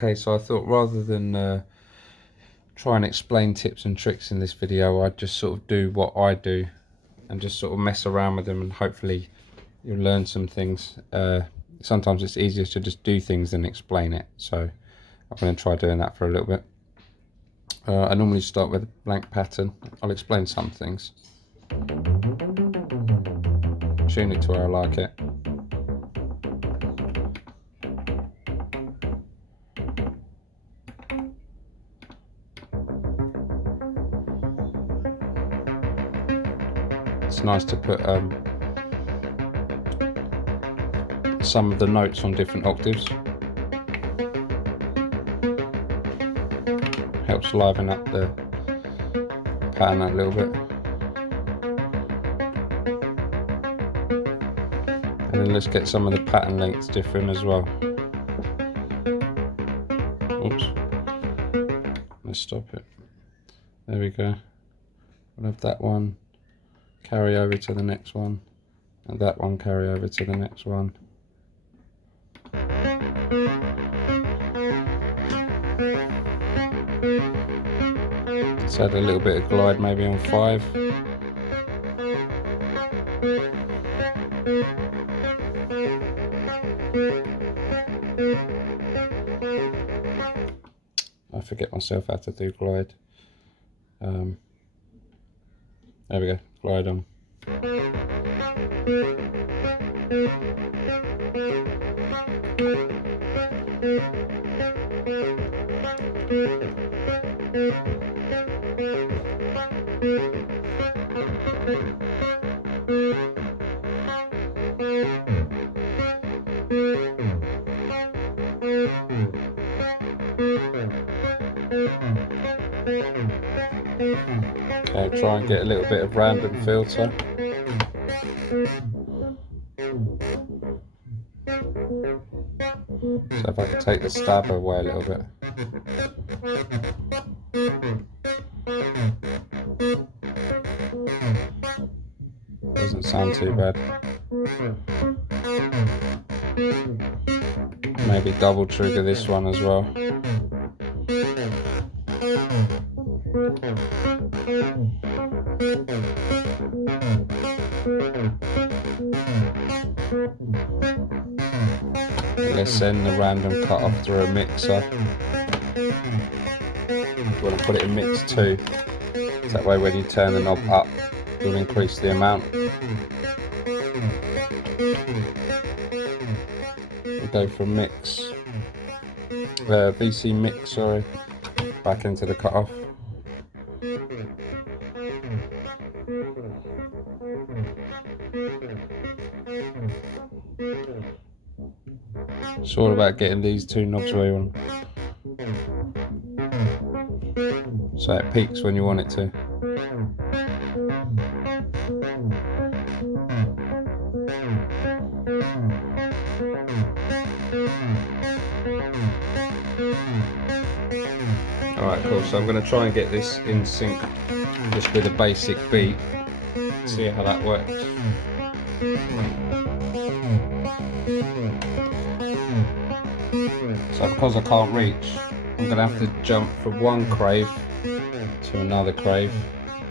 Okay, so I thought rather than try and explain tips and tricks in this video, I'd just sort of do what I do and just sort of mess around with them, and hopefully you'll learn some things. Sometimes it's easier to just do things than explain it, so I'm going to try doing that for a little bit. I normally start with a blank pattern. I'll explain some things. Tune it to where I like it. It's nice to put some of the notes on different octaves. Helps liven up the pattern a little bit. And then let's get some of the pattern lengths different as well. Oops. Let's stop it. There we go. We'll have that one carry over to the next one, and that one carry over to the next one. Let's add a little bit of glide maybe on 5. I forget myself how to do glide. There we go, glide on. Okay, try and get a little bit of random filter. So if I can take the stab away a little bit. Doesn't sound too bad. Maybe double trigger this one as well. Let's send the random cut off through a mixer. You want to put it in mix 2. So that way when you turn the knob up, you'll increase the amount. We go from mix, VC mix, sorry, back into the cutoff. It's all about getting these 2 knobs where you want, so it peaks when you want it to. Alright, cool, so I'm going to try and get this in sync just with a basic beat, see how that works. So because I can't reach, I'm going to have to jump from one crave to another crave.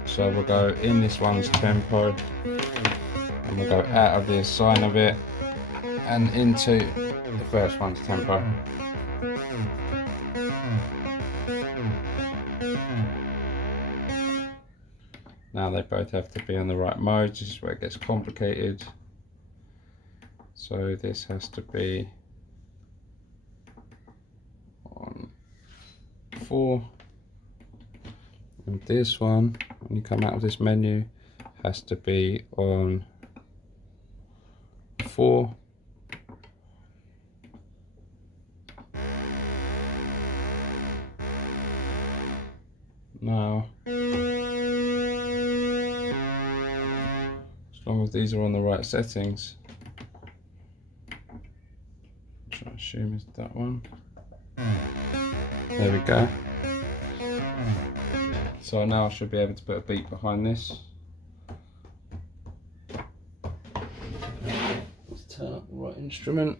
So we'll go in this one's tempo, and we'll go out of the assign of it and into the first one's tempo. Now they both have to be on the right mode. This is where it gets complicated. So this has to be on 4, and this one, when you come out of this menu, has to be on 4. Now, as long as these are on the right settings, which I assume is that one. There we go. So now I should be able to put a beat behind this. Let's turn up the right instrument.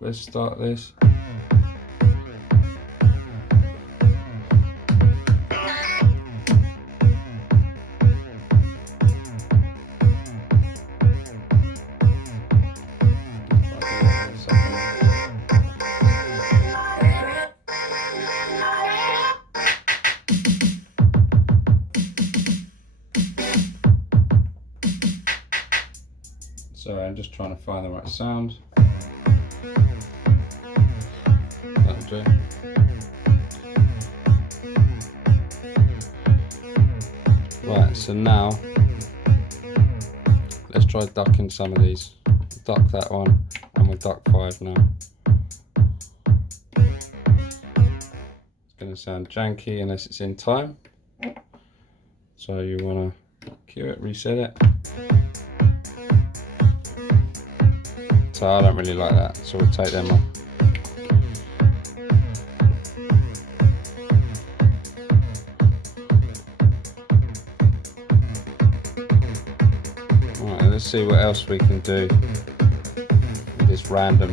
let's start this. Sorry, I'm just trying to find the right sound. That'll do. Right, so now let's try ducking some of these. Duck that one, and we'll duck 5 now. It's going to sound janky unless it's in time. So you want to cue it, reset it. So I don't really like that, so we'll take them off. Alright, let's see what else we can do with this random.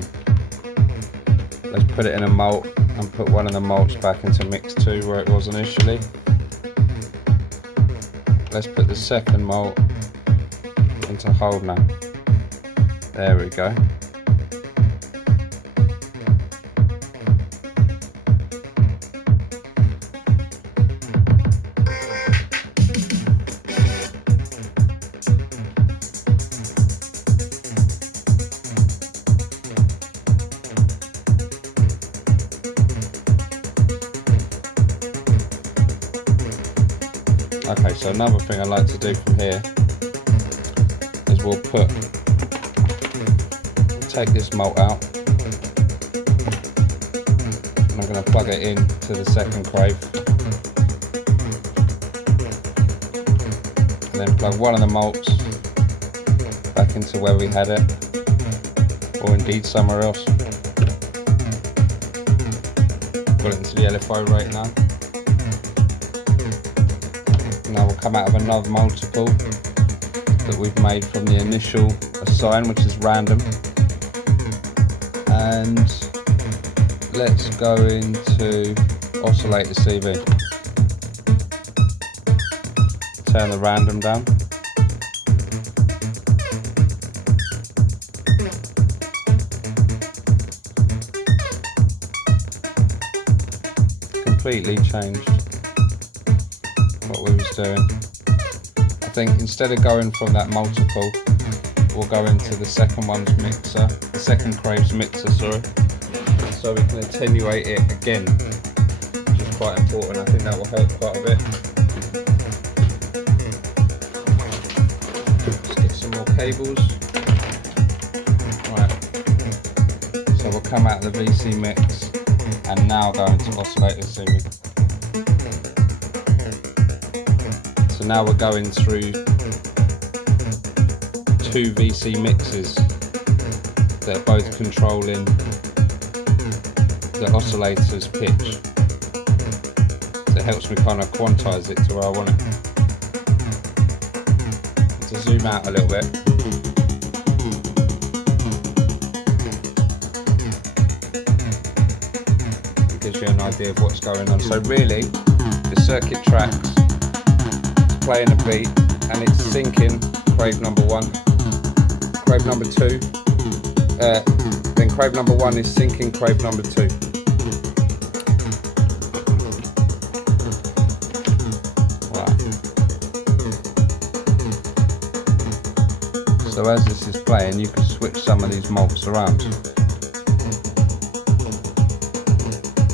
Let's put it in a malt and put one of the malts back into mix 2 where it was initially. Let's put the second malt into hold now. There we go. Okay, so another thing I like to do from here is we'll take this malt out, and I'm going to plug it in to the second crave, and then plug one of the malts back into where we had it, or indeed somewhere else. Put it into the LFO rate now. Now we'll come out of another multiple that we've made from the initial assign, which is random, and let's go into oscillate the CV. Turn the random down. Completely changed what we was doing. I think instead of going from that multiple, we'll go into the second one's mixer, the second crave's mixer, sorry, so we can attenuate it again, which is quite important. I think that will help quite a bit. Let's get some more cables. Right, so we'll come out of the VC mix and now go into oscillator CV. So now we're going through 2 VC mixes that are both controlling the oscillator's pitch. So it helps me kind of quantize it to where I want it. To zoom out a little bit. It gives you an idea of what's going on. So really, the circuit tracks playing a beat and it's syncing crave number 1, crave number 2, then crave number 1 is syncing crave number 2. Wow. So as this is playing, you can switch some of these malts around.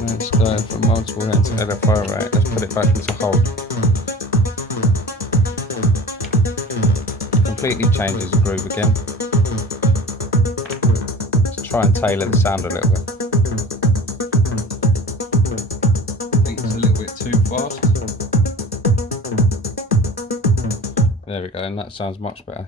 Let's go from multiple here to LFO rate. Let's put it back into hold. Completely changes the groove again. Let's try and tailor the sound a little bit. I think it's a little bit too fast. There we go, and that sounds much better.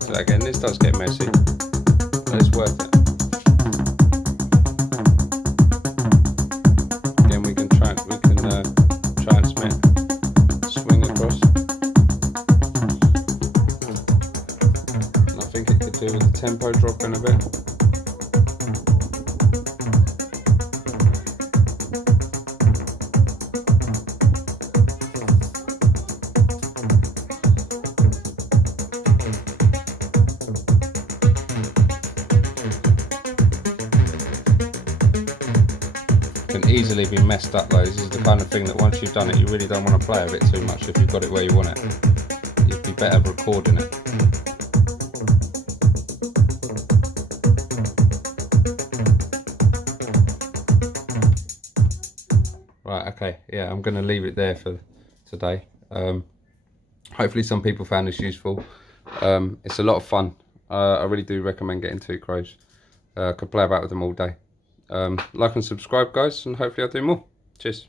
So again, this does get messy, but it's worth it. Again, we can See with the tempo dropping a bit. Can easily be messed up though. This is the kind of thing that once you've done it, you really don't want to play with it too much if you've got it where you want it. You'd be better recording it. Right, okay, yeah, I'm going to leave it there for today. Hopefully some people found this useful. It's a lot of fun. I really do recommend getting 2 crows. Could play about with them all day. Like and subscribe, guys, and hopefully I'll do more. Cheers.